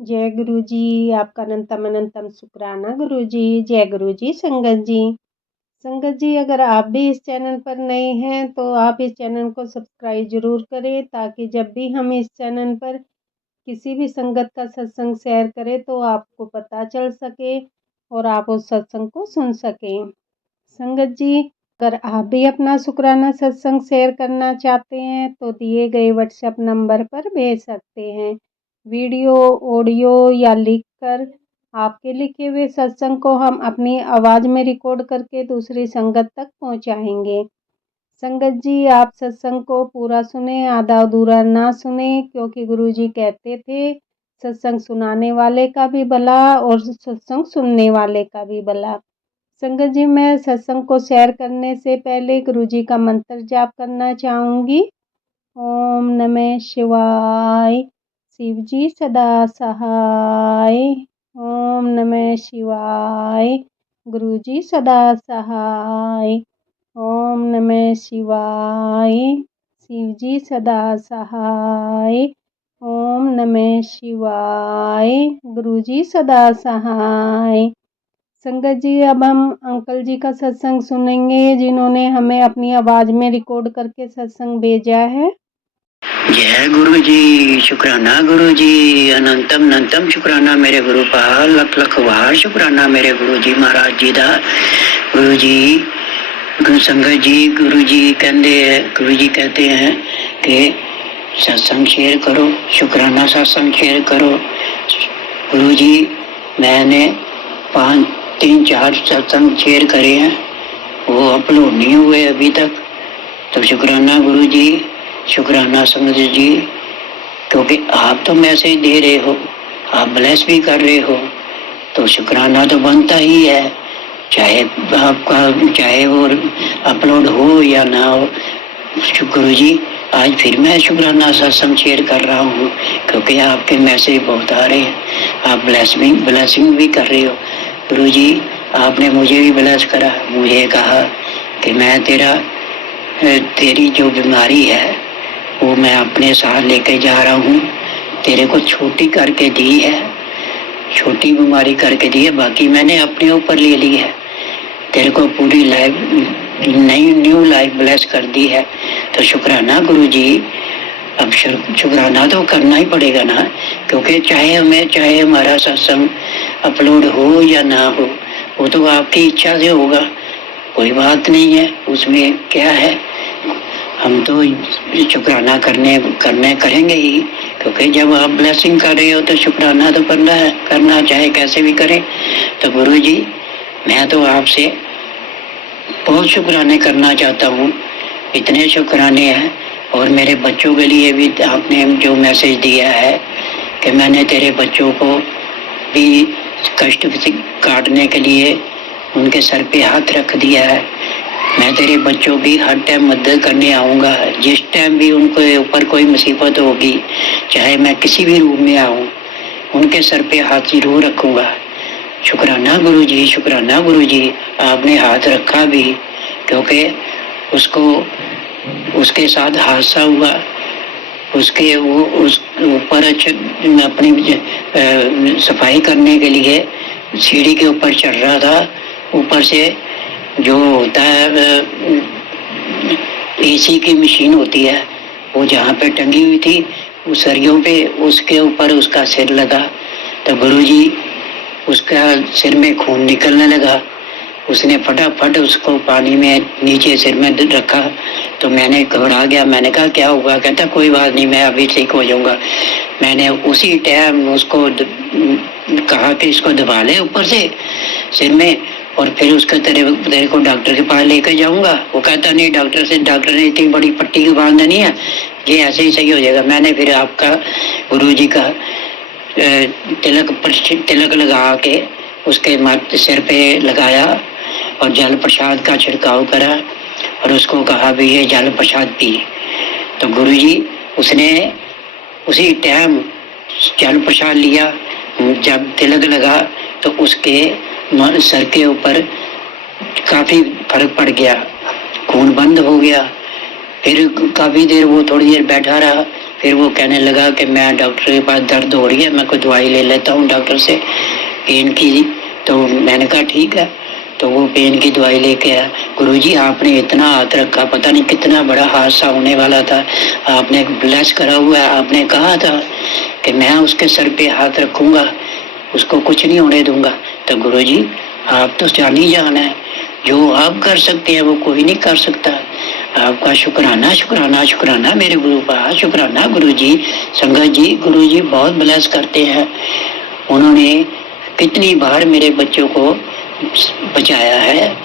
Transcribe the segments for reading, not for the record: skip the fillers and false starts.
जय गुरु जी। आपका अनंतम अनंतम शुक्राना गुरु जी। जय गुरु जी। संगत जी, अगर आप भी इस चैनल पर नए हैं तो आप इस चैनल को सब्सक्राइब जरूर करें, ताकि जब भी हम इस चैनल पर किसी भी संगत का सत्संग शेयर करें तो आपको पता चल सके और आप उस सत्संग को सुन सकें। संगत जी, अगर आप भी अपना शुक्राना सत्संग शेयर करना चाहते हैं तो दिए गए व्हाट्सएप नंबर पर भेज सकते हैं। वीडियो, ऑडियो या लिख कर आपके लिखे हुए सत्संग को हम अपनी आवाज़ में रिकॉर्ड करके दूसरी संगत तक पहुंचाएंगे। संगत जी, आप सत्संग को पूरा सुने, आधा अधूरा ना सुने, क्योंकि गुरु जी कहते थे सत्संग सुनाने वाले का भी भला और सत्संग सुनने वाले का भी भला। संगत जी, मैं सत्संग को शेयर करने से पहले गुरु जी का मंत्र जाप करना चाहूँगी। ओम नमः शिवाय, शिव जी सदा सहाय। ओम नमः शिवाय, गुरु जी सदा सहाय। ओम नमः शिवाय, शिव जी सदा सहाय। ओम नमः शिवाय, गुरु जी सदा सहाय। संगत जी, अब हम अंकल जी का सत्संग सुनेंगे, जिन्होंने हमें अपनी आवाज में रिकॉर्ड करके सत्संग भेजा है। जय गुरु जी। शुक्राना गुरु जी, अनंतम अनंतम शुक्राना मेरे गुरु पाल, लख लख वार शुक्राना मेरे गुरु जी महाराज जी दा। गुरु जी, गुरु संगत जी, गुरु जी कहते हैं कि सत्संग शेयर करो, शुक्राना सत्संग शेयर करो। गुरु जी, मैंने 3-4 सत्संग शेयर करे हैं, वो अपलोड नहीं हुए अभी तक। तो शुक्राना गुरु जी, शुक्राना संगत जी, क्योंकि आप तो मैसेज दे रहे हो, आप ब्लेस भी कर रहे हो, तो शुक्राना तो बनता ही है, चाहे वो अपलोड हो या ना हो। गुरु जी, आज फिर मैं शुक्राना सत्संग शेयर कर रहा हूँ, क्योंकि आपके मैसेज बहुत आ रहे हैं, आप ब्लेसिंग भी कर रहे हो। गुरु जी, आपने मुझे भी ब्लेस करा, मुझे कहा कि मैं तेरी जो बीमारी है वो मैं अपने साथ लेके जा रहा हूँ, तेरे को छोटी करके दी है, छोटी बीमारी करके दी है, बाकी मैंने अपने ऊपर ले ली है, तेरे को पूरी लाइफ न्यू लाइफ ब्लेस कर दी है। तो शुक्राना गुरु जी, अब शुक्राना तो करना ही पड़ेगा ना, क्योंकि चाहे हमारा सत्संग अपलोड हो या ना हो, वो तो आपकी इच्छा से होगा, कोई बात नहीं है, उसमें क्या है। हम तो शुक्राना करेंगे ही, क्योंकि जब आप ब्लेसिंग कर रहे हो तो शुक्राना तो करना चाहे कैसे भी करें। तो गुरु जी, मैं तो आपसे बहुत शुक्राने करना चाहता हूँ, इतने शुक्राने हैं। और मेरे बच्चों के लिए भी आपने जो मैसेज दिया है कि मैंने तेरे बच्चों को भी कष्ट काटने के लिए उनके सर पे हाथ रख दिया है, मैं तेरे बच्चों की हर टाइम मदद करने आऊँगा, जिस टाइम भी उनके ऊपर कोई मुसीबत होगी, चाहे मैं किसी भी रूप में आऊँ, उनके सर पे हाथ जरूर रखूँगा। शुक्राना गुरु जी, शुक्राना गुरु जी, आपने हाथ रखा भी, क्योंकि उसके साथ हादसा हुआ, उसके वो उस ऊपर अपनी सफाई करने के लिए सीढ़ी के ऊपर चढ़ रहा था, ऊपर से जो होता है एसी की मशीन होती है, वो जहाँ पे टंगी हुई थी उस सरियों पे, उसके ऊपर उसका सिर लगा। तो गुरुजी, उसका सिर में खून निकलने लगा, उसने फटाफट उसको पानी में नीचे सिर में रखा। तो मैंने घबरा गया, मैंने कहा क्या हुआ? कहता कोई बात नहीं, मैं अभी ठीक हो जाऊंगा। मैंने उसी टाइम उसको कहा कि इसको दबा ले ऊपर से सिर में, और फिर उसका तेरे को डॉक्टर के पास लेकर जाऊंगा। वो कहता नहीं, डॉक्टर ने इतनी बड़ी पट्टी की बांधनी है, ये ऐसे ही सही हो जाएगा। मैंने फिर आपका गुरुजी का तिलक लगा के उसके सिर पे लगाया और जल प्रसाद का छिड़काव करा और उसको कहा भी ये जल प्रसाद पी। तो गुरुजी उसने उसी टाइम जल प्रसाद लिया। जब तिलक लगा तो उसके सर के ऊपर काफी फर्क पड़ गया, खून बंद हो गया। फिर काफी देर वो थोड़ी देर बैठा रहा, फिर वो कहने लगा कि मैं डॉक्टर के पास, दर्द हो रही है, मैं कोई दवाई ले लेता हूँ डॉक्टर से पेन की। तो मैंने कहा ठीक है। तो वो पेन की दवाई लेके आया। गुरुजी आपने इतना हाथ रखा, पता नहीं कितना बड़ा हादसा होने वाला था, आपने ब्लेस करा हुआ है, आपने कहा था कि मैं उसके सर पे हाथ रखूंगा, उसको कुछ नहीं होने दूंगा। तो गुरुजी आप तो जान ही जान है, जो आप कर सकते हैं वो कोई नहीं कर सकता। आपका शुक्राना शुक्राना शुक्राना मेरे गुरु का, शुक्राना गुरुजी। संगत जी, गुरुजी बहुत ब्लेस करते हैं। उन्होंने कितनी बार मेरे बच्चों को बचाया है।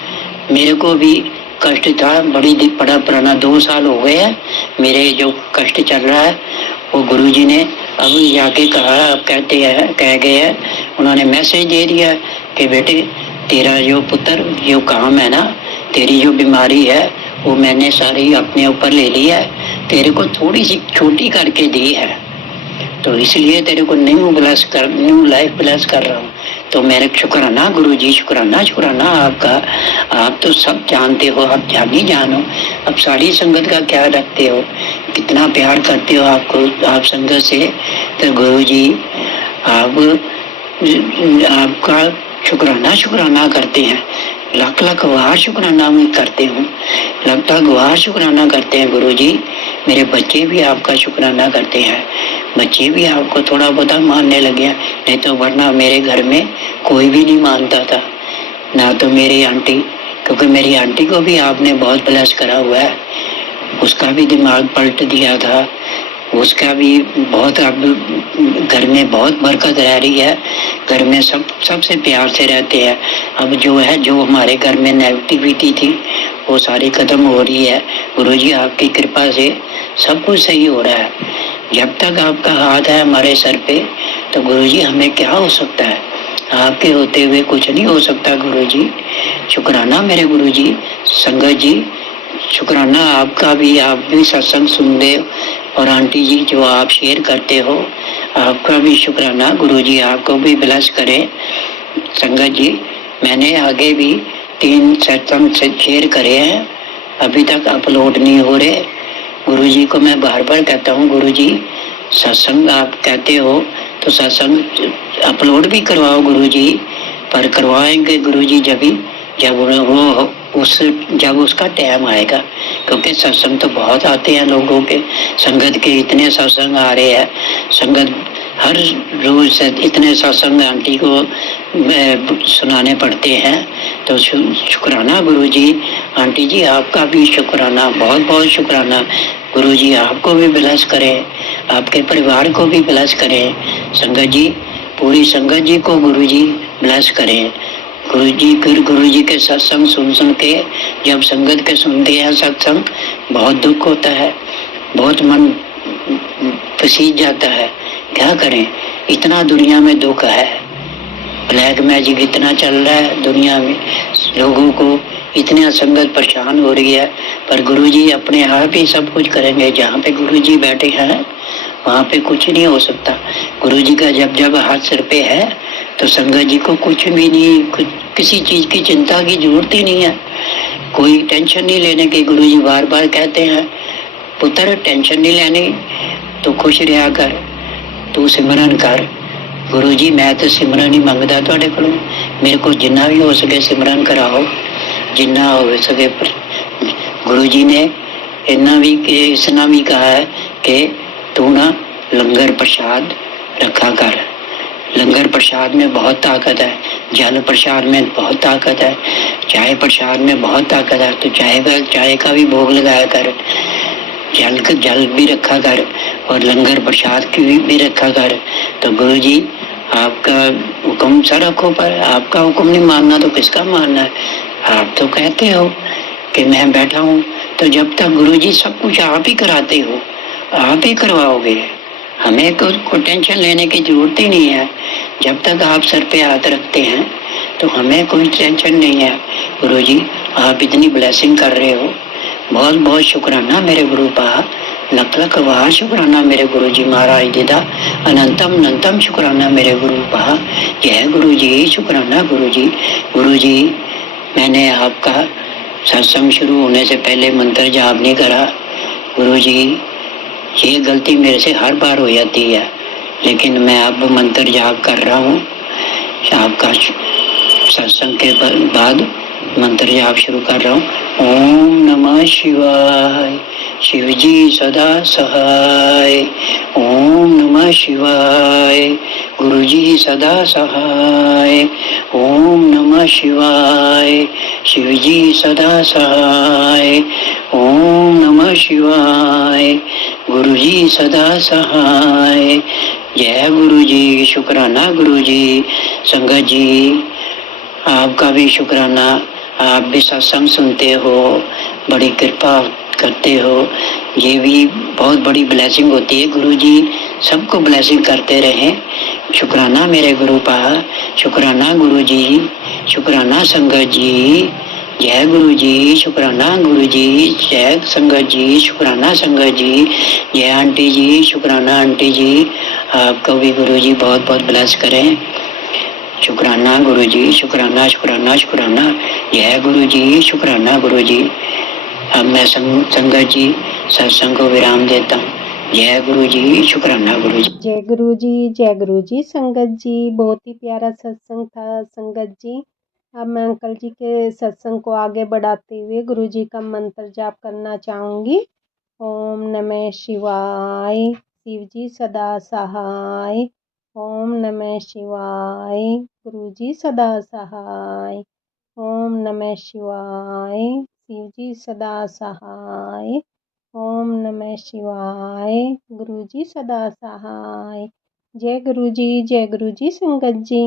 मेरे को भी कष्ट था, बड़ा पुराना 2 साल हो गए हैं मेरे जो कष्ट चल रहा है, वो गुरुजी ने अभी जाके कहा, अब कहते हैं, कह गए हैं, उन्होंने मैसेज दे दिया कि बेटे तेरा जो पुत्र जो काम है ना, तेरी जो बीमारी है वो मैंने सारी अपने ऊपर ले ली है, तेरे को थोड़ी सी छोटी करके दी है, तो इसलिए तेरे को न्यू लाइफ ब्लेस कर रहा हूँ। तो मेरे शुक्राना गुरुजी, शुक्राना शुक्राना आपका। आप तो सब जानते हो, आप जान ही जानो, अब सारी संगत का ख्याल रखते हो, कितना प्यार करते हो आपको, आप संगत से। तो गुरुजी आप आपका शुक्राना शुक्राना करते हैं, लाख लाख बार शुक्राना मैं करते हूँ, लाख लाख बार शुक्राना करते हैं गुरुजी। मेरे बच्चे भी आपका शुक्राना करते हैं, बच्चे भी आपको थोड़ा बहुत मानने लगे हैं, नहीं तो वरना मेरे घर में कोई भी नहीं मानता था, ना तो मेरी आंटी, क्योंकि मेरी आंटी को भी आपने बहुत ब्लेस करा हुआ है, उसका भी दिमाग पलट दिया था, उसका भी बहुत, अब घर में बहुत बरकत रह रही है, घर में सबसे प्यार से रहते हैं। अब जो है, जो हमारे घर में नेगेटिविटी थी वो सारी खत्म हो रही है। गुरुजी आपकी कृपा से सब कुछ सही हो रहा है। जब तक आपका हाथ है हमारे सर पे, तो गुरुजी हमें क्या हो सकता है, आपके होते हुए कुछ नहीं हो सकता गुरुजी। शुक्राना मेरे गुरुजी। संगत जी शुक्राना आपका भी, आप भी सत्संग सुनते हो, और आंटी जी जो आप शेयर करते हो, आपका भी शुक्राना। गुरुजी आपको भी ब्लेस करें। संगत जी मैंने आगे भी 3 सत्संग शेयर करे हैं, अभी तक अपलोड नहीं हो रहे। गुरुजी को मैं बार बार कहता हूँ, गुरुजी सत्संग आप कहते हो तो सत्संग अपलोड भी करवाओ गुरुजी, पर करवाएंगे गुरुजी जब उसका टाइम आएगा, क्योंकि सत्संग तो बहुत आते हैं लोगों के, संगत के इतने सत्संग आ रहे हैं, संगत हर रोज इतने सत्संग आंटी को सुनाने पड़ते हैं। तो शुक्राना गुरुजी। आंटी जी आपका भी शुक्राना, बहुत बहुत शुक्राना। गुरुजी आपको भी ब्लेस करें, आपके परिवार को भी ब्लेस करें। संगत जी, पूरी संगत जी को गुरुजी ब्लेस करें। गुरुजी के सत्संग सुन के, जब संगत के सुनते हैं सत्संग, बहुत दुख होता है, बहुत मन पसीज जाता है। क्या करें, इतना दुनिया में दुख है, ब्लैक मैजिक इतना चल रहा है दुनिया में, लोगों को इतनी संगत परेशान हो रही है, पर गुरुजी अपने आप ही सब कुछ करेंगे। जहाँ पे गुरुजी बैठे हैं वहाँ पे कुछ नहीं हो सकता। गुरुजी का जब हाथ सिर पे है तो संगत जी को कुछ भी नहीं, किसी चीज की चिंता की जरूरत ही नहीं है, कोई टेंशन नहीं लेने की। गुरुजी बार बार कहते हैं, पुत्र टेंशन नहीं लेनी, तो खुश रहा कर, तू सिमरन कर। गुरुजी मैं तो सिमरन ही मंगदा तुहाडे कोलों, मेरे को जिन्ना भी हो सके सिमरन कराओ, जिन्ना हो सके। गुरुजी ने इतना भी कहा है कि तू ना लंगर प्रसाद रखा कर, लंगर प्रसाद में बहुत ताकत है, जल प्रसाद में बहुत ताकत है, चाय प्रसाद में बहुत ताकत है, तो चाय का भी भोग लगाया कर, जल भी रखा कर, और लंगर प्रसाद की भी रखा कर। तो गुरुजी आपका हुक्म सर रखो, पर आपका हुक्म नहीं मानना तो किसका मानना है। आप तो कहते हो कि मैं बैठा हूँ, तो जब तक गुरुजी सब कुछ आप ही कराते हो, आप ही करवाओगे, हमें को टेंशन लेने की जरूरत ही नहीं है। जब तक आप सर पे हाथ रखते हैं तो हमें कोई टेंशन नहीं है। गुरुजी आप इतनी ब्लेसिंग कर रहे हो, बहुत बहुत शुक्राना मेरे गुरु पा, लख लख बार शुक्राना मेरे गुरुजी महाराज दिदा, अनंतम अनंतम शुक्राना मेरे गुरु पा। जय गुरुजी, शुक्राना गुरुजी। गुरुजी मैंने आपका सत्संग शुरू होने से पहले मंत्र जाप नहीं करा। गुरुजी ये गलती मेरे से हर बार हो जाती है, लेकिन मैं अब मंत्र जाप कर रहा हूँ। आपका सत्संग के बाद मंत्र जाप शुरू कर रहा हूँ। ओम नमः शिवाय, शिव जी सदा सहाय। ओम नमः शिवाय, गुरु जी सदा सहाय। ओम नमः शिवाय, शिव जी सदा सहाय। ओम नमः शिवाय, गुरु जी सदा सहाय। जय गुरु जी, शुक्राना गुरु जी। संगत जी, आपका भी शुक्राना। आप भी सत्संग सुनते हो, बड़ी कृपा करते हो। ये भी बहुत बड़ी ब्लेसिंग होती है। गुरु जी सबको ब्लेसिंग करते रहे। शुक्राना मेरे गुरु पा, शुक्राना गुरु जी, शुक्राना संगत जी। जय गुरु जी, शुक्राना गुरु जी। जय संगत जी, शुक्राना संगत जी। जय आंटी जी, शुक्राना आंटी जी। आपको भी गुरु जी बहुत बहुत ब्लेस करें। शुक्राना गुरु जी, शुक्राना शुक्राना शुक्राना। जय गुरु जी, शुक्राना गुरु जी। अब मैं संगत जी सत्संग को विराम देता हूँ। जय गुरु जी, शुक्राना गुरु जी। जय गुरु जी, जय गुरु जी। संगत जी, बहुत ही प्यारा सत्संग था संगत जी। अब मैं अंकल जी के सत्संग को आगे बढ़ाते हुए गुरु जी का मंत्र जाप करना चाहूँगी। ओम नमः शिवाय, शिव जी सदा सहाय। ओम नमः शिवाय, गुरु जी सदा सहाय। ओम नमः शिवाय, शिव जी सदा सहाय। ओम नमः शिवाय, गुरु जी सदा सहाय। जय गुरु जी, जय गुरु जी संगत जी।